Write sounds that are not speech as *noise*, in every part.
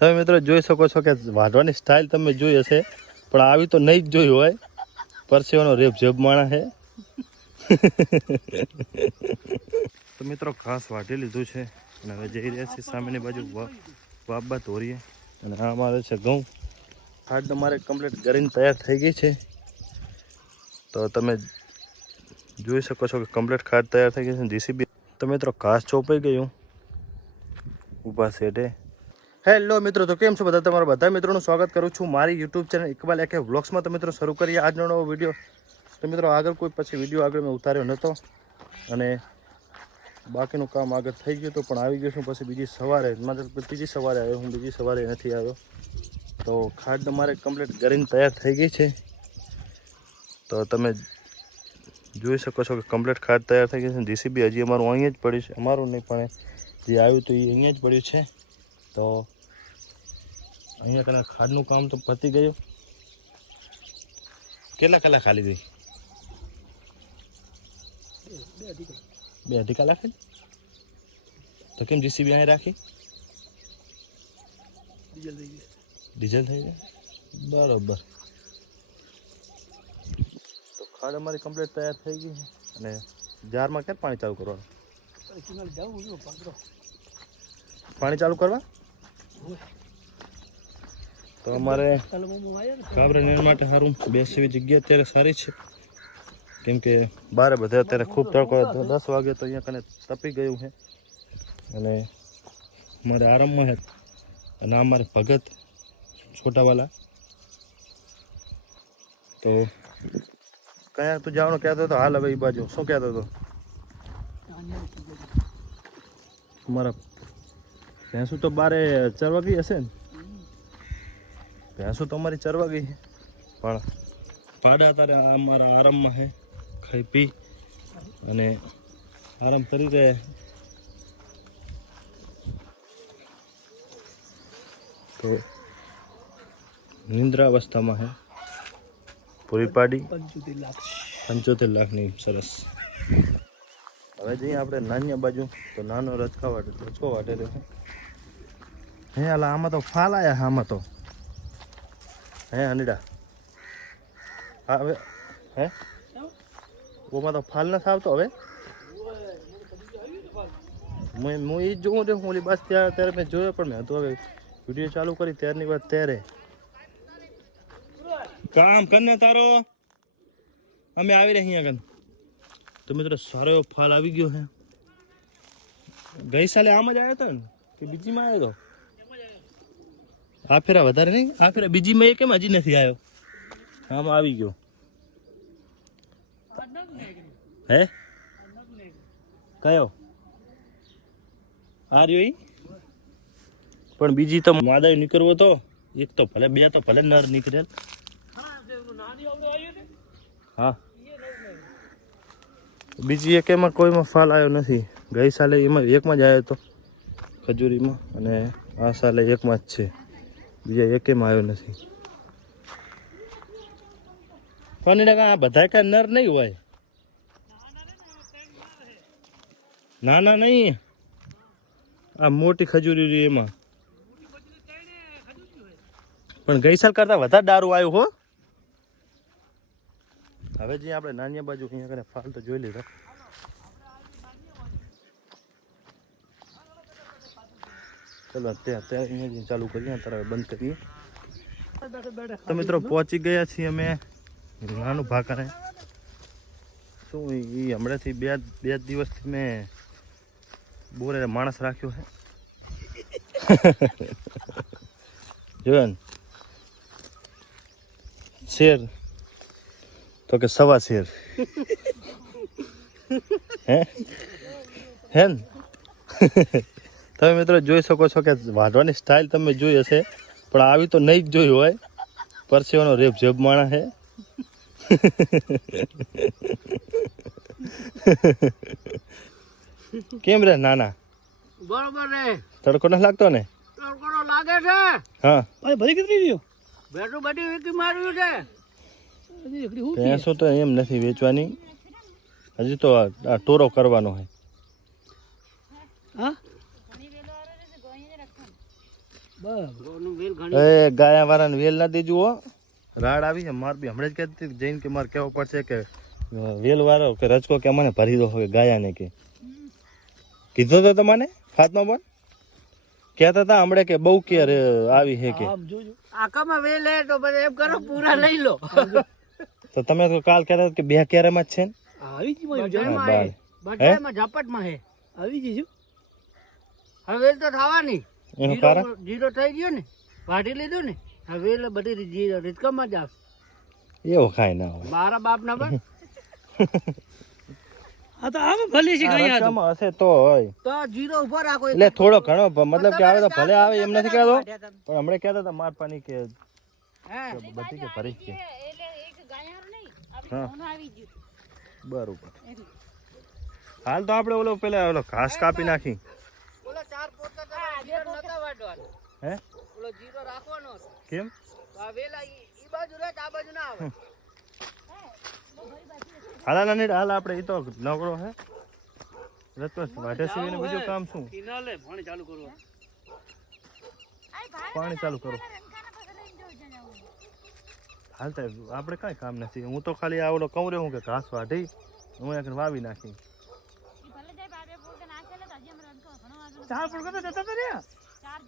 તમે મિત્રો જોઈ શકો છો કે વાઢવાની સ્ટાઇલ તમે જોઈ હશે પણ આવી તો નહીં જ જોઈ હોય. પરસેવાનો રેપ જેબ માણા છે. તો મિત્રો ઘાસ વાઢી લીધું છે અને હવે જઈ રહ્યા છીએ સામેની બાજુ વાબા ધોરીએ. અને આ અમારે છે ઘઉં. ખાડ તમારે કમ્પ્લીટ કરીને તૈયાર થઈ ગઈ છે. તો તમે જોઈ શકો છો કે કમ્પ્લીટ ખાડ તૈયાર થઈ ગઈ છે. જીસીબી તો મિત્રો ઘાસ ચોપાઈ ગયું. ઊભા સેટે હેલો મિત્રો, તો કેમ છો બધા? તમારા બધા મિત્રોનું સ્વાગત કરું છું મારી યુટ્યુબ ચેનલ ઇકબાલ એકે વ્લોગ્સમાં. તો મિત્રો, શરૂ કરીએ આજનો નવો વીડિયો તો મિત્રો, આગળ કોઈ પછી વીડિયો આગળ મેં ઉતાર્યો નહોતો અને બાકીનું કામ આગળ થઈ ગયું હતું પણ આવી ગયું છું. પછી બીજી સવારે, માત્ર ત્રીજી સવારે આવ્યો હું, બીજી સવારે નથી આવ્યો. તો ખાડ તમારે કમ્પ્લીટ કરીને તૈયાર થઈ ગઈ છે. તો તમે જોઈ શકો છો કે કમ્પ્લીટ ખાડ તૈયાર થઈ ગઈ છે. જીસીબી હજી અમારું અહીંયા જ પડ્યું છે. અમારું નહીં, પણ જે આવ્યું તો એ અહીંયા જ પડ્યું છે. તો અહીંયા કદાચ ખાડનું કામ તો પતી ગયું. કેટલા કલાક ખાલી ગઈ બે અઢી કલાક. તો કેમ જીસીબી અહીં રાખી? ડીઝલ થઈ જાય બરોબર. તો ખાડ અમારી કમ્પ્લીટ તૈયાર થઈ ગઈ અને જારમાં ક્યારે પાણી ચાલુ કરવાનું? પાણી ચાલુ કરવા? તો અમારે કાબરા નિર્માણ માટે સારું બેસવી જગ્યા અત્યારે સારી છે. કેમ કે બારે બધે અત્યારે ખૂબ તડકો દસ વાગે તો અહીંયા કને તપી ગયું છે. અને અમારે આરામમાં છે. અને અમારે ભગત છોટાવાલા. તો કયા તું જવાનું કહેતો હતો હાલ હવે એ બાજુ. શું કહેતો હતો તમારા ભેંસું તો બારે ચરવા ગઈ હશે ને? ભેંસું તો અમારી ચરવા ગઈ છે. પણ પાડા તારે અમારા આરામમાં છે, ખાઈ પી અને આરામ કરી રહે. તો નિંદ્રાવસ્થામાં છે. પૂરી પાડી. પંચોતેર લાખની સરસ. હવે જઈએ આપણે નાની બાજુ. તો નાનો રચકા વાટે રચકો વાટેલો છે. હે, અલા, આમાં તો ફાલ આયા આમાં તો. હે અનીડા હવે, હે? ઓમાં તો ફાલ નથી આવતો હવે. મેં હું એ જ જોઉં હું ઓલી બસ ત્યાં ત્યારે મેં જોયો, પણ મેં તો હવે વીડિયો ચાલુ કરી, ત્યારની વાત ત્યારે. કામ કરને તારો. અમે આવી રહ્યા અહીંયા આગળ. તો મિત્રો, સારો એવો ફાલ આવી ગયો હે ગઈ સાલે આમ જ આવ્યો હતો ને, કે બીજીમાં આવ્યો હતો આ ફેરા વધારે નહીં? આ ફેરા બીજીમાં મેં કેમ હજી નથી આવ્યો. આમ આવી ગયો. હે? કયો? આ રહ્યો? પણ બીજી તો માદા નીકળવો તો, એક તો ભલે, બે તો ભલે નર નીકળેલ હા. બીજી એક એમાં કોઈમાં ફાલ આવ્યો નથી. ગઈ સાલે એમાં એકમાં જ આવ્યો હતો ખજૂરીમાં અને આ સાલે એકમાં જ છે. બીજા એકેમાં આવ્યો નથી. એને આ બધા કા નર નહીં હોય? ના ના નહીં? આ મોટી ખજૂરી રહી એમાં. પણ ગઈ સાલ કરતા વધારે દારૂ આવ્યું હો. હવે જે આપણે નાની બાજુ અહીંયા કરે ફાલ તો જોઈ લીધો. ચલો ત્યાં અત્યારે અહીંયા ચાલુ કરીએ અત્યારે બંધ કરીએ. તો મિત્રો પહોંચી ગયા છીએ અમે નાનું ભાકાને શું એ હમણાંથી બે બે દિવસથી મેં બોરે માણસ રાખ્યો છે. *laughs* જોયો ને? શેર. તો કે સવા શેર. *laughs* હે? હે ને? *laughs* તમે મિત્રો જોઈ શકો છો કે વાંઢવાની સ્ટાઇલ તમે જોઈ હશે પણ આવી તો નહીં જ જોઈ હોય. પરસેવાનો રેપ જેબ માણા છે. *laughs* કેમ રે નાના? બરોબર રે. તડકો નથી લાગતો ને? તડકોનો લાગે છે. હા. ભાઈ ભરી કેટલી રહ્યો બેટું બધી વીકી માર્યું છે. ભેંસો તો એમ નથી વેચવાની. હજી તો આ આ ટોરો કરવાનો હોય હા બરાબર ઘઉંનું વેલ ઘણી એ ગાયા વાળાને વેલ ના દેજો હો. રાડ આવી છે. માર બી હમણાં જ કહેતી જઈને કે મારે કહેવું પડશે કે વેલ વાળો કે રચકો કે મને ભરી દો હવે ગાયાને કે. કીધો તો તમને ફાતમા પણ કહેતા હતા હમણે કે બહુ કેર આવી છે કે. આમ આકામાં વેલ હે તો પછી એમ કરો પૂરા લઈ લો. તો તમે તો કાલ કહેતા કે બે કેરેમાં જ છે ને? આવી જ માં હા, બાર. બધામાં ઝપટમાં હે. આવી જઈશું હવે તો થવાની. એનું જીરો કારણ જીરો થઈ ગયો ને વાટી લીધો ને હવે એટલે બધી જીરો રીતકમાં જ આવશે. એવો ખાય ના હોય. મારા બાપ ના બસ હા તો આમ ભલે છે આ હશે તો હોય. તો જીરો ઊભો રાખો એટલે થોડો ઘણો મતલબ કે આવે તો ભલે આવે એમ નથી કહેતો. પણ હમણાં કહેતા હતા માર પાણી કે હે. બધી કે ભરી કે. એટલે એક ગાયહારું નહીં આપણે હા. ઘઉંનું આવી ગયું. બરોબર. હાલ તો આપણે ઓલો પેલા ઓલો ઘાસ કાપી નાખી ઓલા ચાર પોતા તમારે જીરો નતા વાટવાના હે? ઓલો જીરો રાખવાનો કેમ? આ વેલા ઈ ઈ બાજુ રહે આ બાજુ ના આવે. હાલા ના નીડ હાલ આપણે એ તો નવરો હે. રતવસ વાઢે સીવીને બીજું કામ શું? કિનાલે પાણી ચાલુ કરો. પાણી ચાલુ કરો. રંકાના પાસે લઈને જવું છે જવું. હાલ તો આપણે કાંઈ કામ નથી. હું તો ખાલી આવડો કહું હું કે ઘાસ વાઢી હું એક વાવી નાખી. ઈ ભલે જાય બાર બે પોતે નાખેલા તો હજી અમે રંકો ઘણો આગળ ચાર પોતા જતા તો રહ્યા.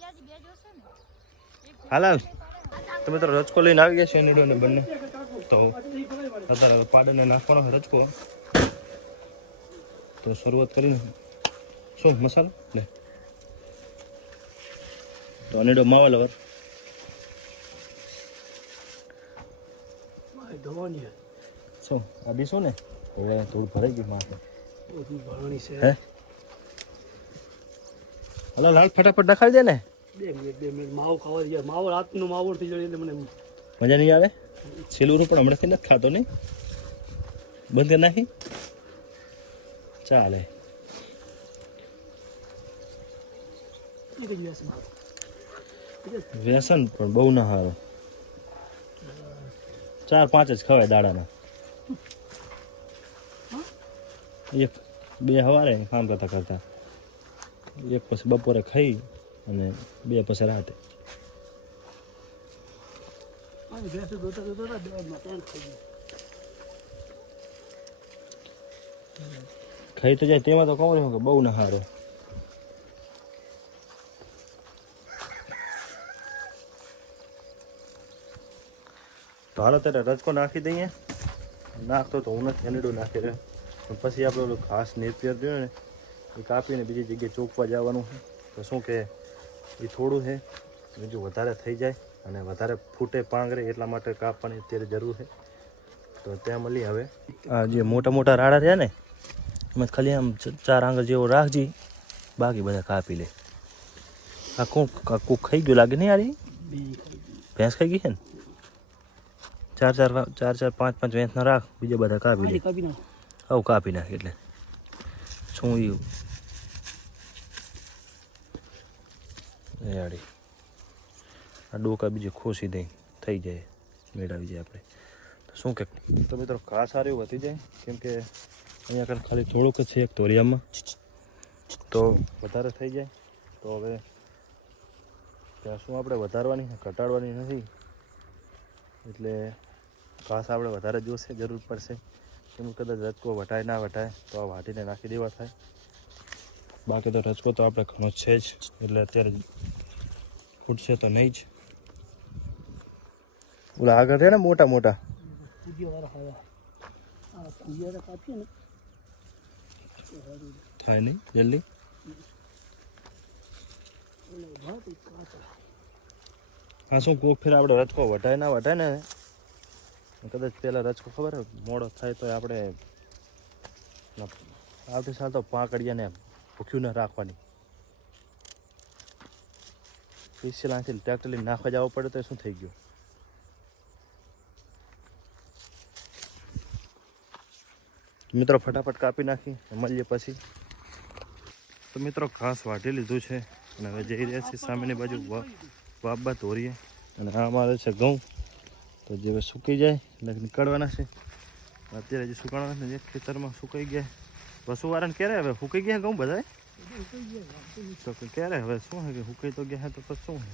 ચાર જ્યાં હજી બે જોશે ને. એક હાલ હાલ તમે તો રચકો લઈને આવી ગયા છે નીડો ને બંને. તો અત્યારે પાડને નાખવાનો છે રચકો તો શરૂઆત કરીને શું મસાલો? ને તો અનેડો માવા લવર શું? આ ડીશું ને? હવે ધૂળ ભરાઈ ગયું માથે. હે? હલો લાલ ફટાફટ નખાવી દે ને. બે મિનિટ, બે રાતનું માવો થઈ જાય મને મજા નહીં આવે? છેલ્લું પણ હમણાંથી નથી ખાતો નહીં બંધ કરી નાખી? ચાલે. વ્યસન પણ બહુ ના સારું ચાર, પાંચ જ ખવાય દાડાના એક, બે સવારે કામ કરતા કરતા એક પછી બપોરે ખાઈ. અને બે પછી રાતે. ખાઈ તો જાય તેમાં તો કહું રહ્યું કે બહુ ના સારું તો હાલો ત્યારે રજકો નાખી દઈએ. નાખતો તો હું નથી, એનડું નાખી રહ્યો. પછી આપણે ઓલું ઘાસ નેપિયર રહ્યું ને, એ કાપીને બીજી જગ્યાએ ચોકવા જવાનું તો શું કે? એ થોડું છે બીજું વધારે થઈ જાય અને વધારે ફૂટે પાંગરે એટલા માટે કાપવાની અત્યારે જરૂર છે તો ત્યાં મળી હવે. આ જે મોટા મોટા રાડા રહ્યા ને એમાં ખાલી આમ ચાર આંગળ જેવો રાખજી બાકી બધા કાપી લે. આ કોણ કોક ખાઈ ગયું લાગે નહીં યાર ભેંસ ખાઈ ગઈ છે ને? ચાર ચાર ચાર ચાર પાંચ પાંચ ભેંસના રાખ બીજા બધા કાપી લે. કાપી નાખ. આવું કાપી નાખ એટલે. શું એવું યાડી આ ડોકા બીજે ખોસી દઈ થઈ જાય મેળવી જાય આપણે. તો શું કે? તો મિત્રો ઘાસ સારી વધી જાય કેમ કે અહીંયા આગળ ખાલી થોડુંક જ છે એક તોરિયામાં તો વધારે થઈ જાય. તો હવે ત્યાં શું આપણે વધારવાની ઘટાડવાની નથી. એટલે ઘાસ આપણે વધારે જોશે જરૂર પડશે. એમ કદાચ રજકો વટાય ના વટાય તો આ વાટીને નાખી દેવા થાય. બાકી તો રચકો તો આપણે ઘણો છે જ એટલે અત્યારે ફૂટશે તો નહીં જ. ઓલા આગળ છે ને મોટા મોટા? થાય નહીં જલ્દી? હા શું કોક ફેર આપણે રચકો વટાય ના વટાય ને? કદાચ પહેલાં રચકો ખબર મોડો થાય તો આપણે આવતી સાલ તો પાંકડિયાને ભૂખ્યું ન રાખવાની. સ્પેશિયલ આથી ટ્રેક્ટર લઈને નાખવા જવું પડે તો શું થઈ ગયું? મિત્રો ફટાફટ કાપી નાખી મળીએ પછી. તો મિત્રો ઘાસ વાટી લીધું છે અને હવે જઈ રહ્યા છીએ સામેની બાજુ વાબા ધોરીએ. અને આ અમારે છે ઘઉં. તો જે સુકાઈ જાય એટલે નીકળવાના છે. અત્યારે જે સુકાણવાના છે ખેતરમાં સુકાઈ ગયા. પશુવાળાને ક્યારે હવે? હુકી ગયા ઘઉં બધાય? તો કે ક્યારે હવે? શું હે કે હુકાઈ તો ગયા હે તો શું હે?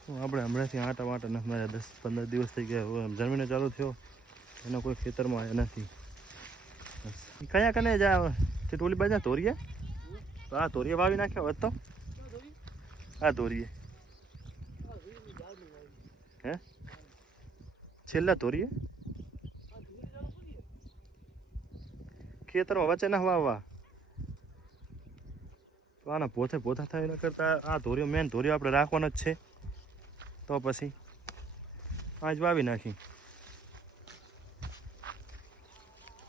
શું આપણે હમણાંથી આટા વાટા માર્યા દસ પંદર દિવસ થઈ ગયા હવે જમીને ચાલુ થયો. એનો કોઈ ખેતરમાં આવ્યા નથી. કયા કને જાય તે ટોલી બાજુ તોરીએ તો આ તોરીએ વાવી નાખ્યો હોત તો? આ તોરીએ હે? છેલ્લા ધોરીએ? ખેતરમાં વચ્ચે ના વાવવા. તો આના પોતે પોતા થાય એના કરતાં આ ધોરીઓ મેન ધોરીઓ આપણે રાખવાનો જ છે. તો પછી આજ વાવી નાખી.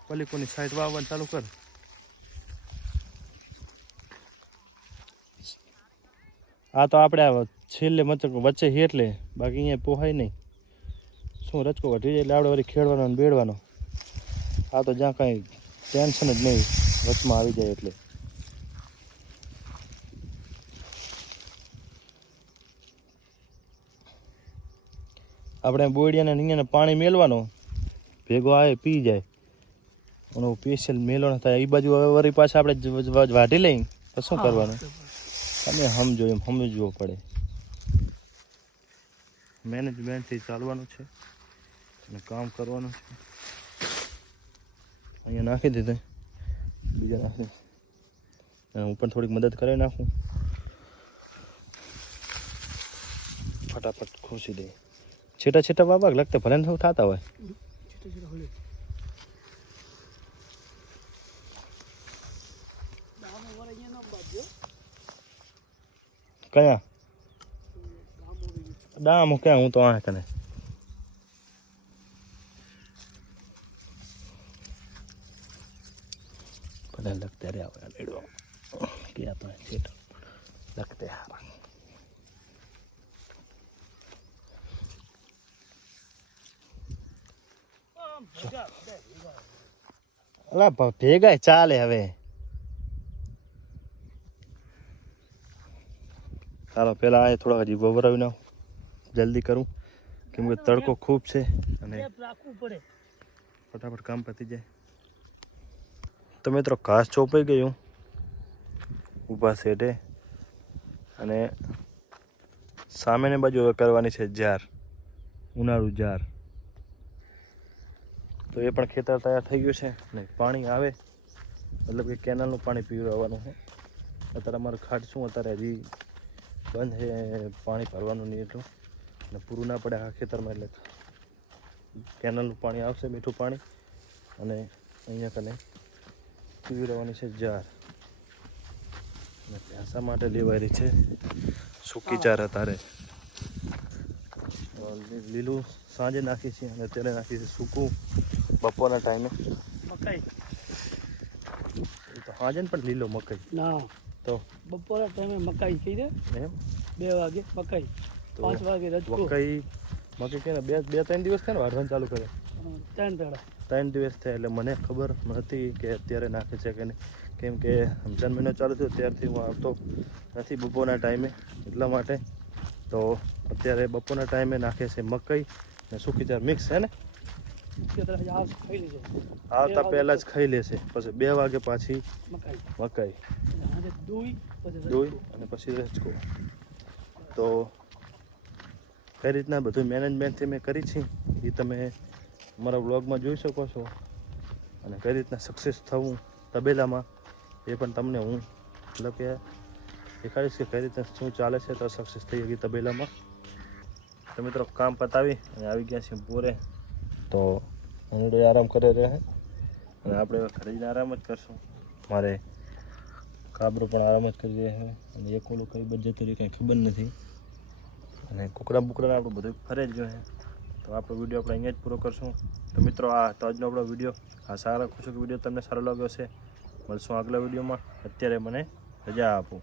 પલીકોની સાઈડ વાવવાનું ચાલુ કર. આ તો આપણે છેલ્લે મચક વચ્ચે છે એટલે બાકી અહીંયા પોહાય નહીં. શું રચકો ઘટી જાય એટલે આપણે વળી ખેડવાનો બેડવાનો. આ તો જ્યાં કાંઈ ટેન્શન જ નહીં. વચમાં આવી જાય એટલે. આપણે બોડિયાને ને પાણી મેળવાનું ભેગો આવે પી જાય. એનો સ્પેશિયલ મેલો થાય. એ બાજુ હવે વળી પાછા આપણે વાઢી લઈ. તો શું કરવાનું? તમે સમજો એમ સમજવો પડે. મેનેજમેન્ટથી ચાલવાનું છે અને કામ કરવાનું છે. અહીંયા નાખી દીધું. બીજા નાખી. અને હું પણ થોડીક મદદ કરી નાખું. ફટાફટ ખુશી દે. છેટા છેટા બાબા લગતા ભલે ને થતા હોય? કયા? ડામો ક્યાં? હું તો આ કને. ભલે લગતે રે આવે. લેડો ક્યાં તો છેટા લગતે હારા. અલા ભ- ભેગાય ચાલે હવે. ચાલો પેલા આ થોડા હજી વવરાવી નાખું. જલ્દી કરું. કેમ કે તડકો ખૂબ છે અને ફટાફટ કામ પતી જાય. તો મિત્રો ઘાસ ચોપાઈ ગયું. ઊભા સેટે અને સામેની બાજુ કરવાની છે જાર. ઉનાળું જાર. તો એ પણ ખેતર તૈયાર થઈ ગયું છે ને પાણી આવે. મતલબ કે કેનાલનું પાણી પીવડાવવાનું છે. અત્યારે અમારું ખાટ શું? અત્યારે હજી બંધ છે. પાણી ભરવાનું નહીં એટલું. અને પૂરું ના પડે આ ખેતરમાં એટલે કેનાલનું પાણી આવશે મીઠું પાણી. અને અહીંયા કને પીવડાવવાની છે જાર. અને ભેંસા માટે લેવાયેલી છે સૂકી ચાર અત્યારે. લીલું સાંજે નાખી છે અને અત્યારે નાખી છે સૂકું બપોરના ટાઈમે. મકાઈ. તો સાંજે ને પણ લીલો મકાઈ. ના. તો? બપોરના ટાઈમે મકાઈ થઈ દે એમ? બે વાગે મકાઈ. પાંચ વાગે મકાઈ મકાઈ કે બે બે ત્રણ દિવસ થયા ને વાઢવાનું ચાલુ કરે? ત્રણ પેડા ત્રણ દિવસ થયા એટલે મને ખબર નથી કે અત્યારે નાખે છે કે નહીં. કેમ કે રમજાન મહિનો ચાલુ થયો ત્યારથી હું આવતો નથી બપોરના ટાઈમે એટલા માટે. તો અત્યારે બપોરના ટાઈમે નાખે છે મકાઈ ને સૂકી ચાર મિક્સ છે ને? આવતા પહેલાં જ ખાઈ લેશે. પછી બે વાગે પાછી મકાઈ. દોઈ અને પછી રચકો તો કઈ રીતના બધું મેનેજમેન્ટથી મેં કરી છે? એ તમે અમારા બ્લોગમાં જોઈ શકો છો. અને કઈ રીતના સક્સેસ થવું તબેલામાં, એ પણ તમને હું મતલબ કે દેખાડીશ કે કઈ રીતના શું ચાલે છે, તો સક્સેસ થઈ ગઈ તબેલામાં. તો મિત્રો કામ પતાવી અને આવી ગયા છીએ પૂરે તો એનડે આરામ કરે રહે અને આપણે ખરીદને આરામ જ કરશું. મારે કાબરો પણ આરામ જ કરી રહ્યા છે. અને એક ઓલું કઈ બધ જતું કંઈ ખબર નથી. અને કુકડા બુકડાને આપણું બધું ફરે જ ગયું છે તો આપણો વીડિયો આપણે અહીંયા જ પૂરો કરશું. તો મિત્રો, આ તો આજનો આપણો વીડિયો. આ સારા કે વીડિયો તમને સારો લાગ્યો છે મળશું આગલા વિડીયોમાં. અત્યારે મને રજા આપો.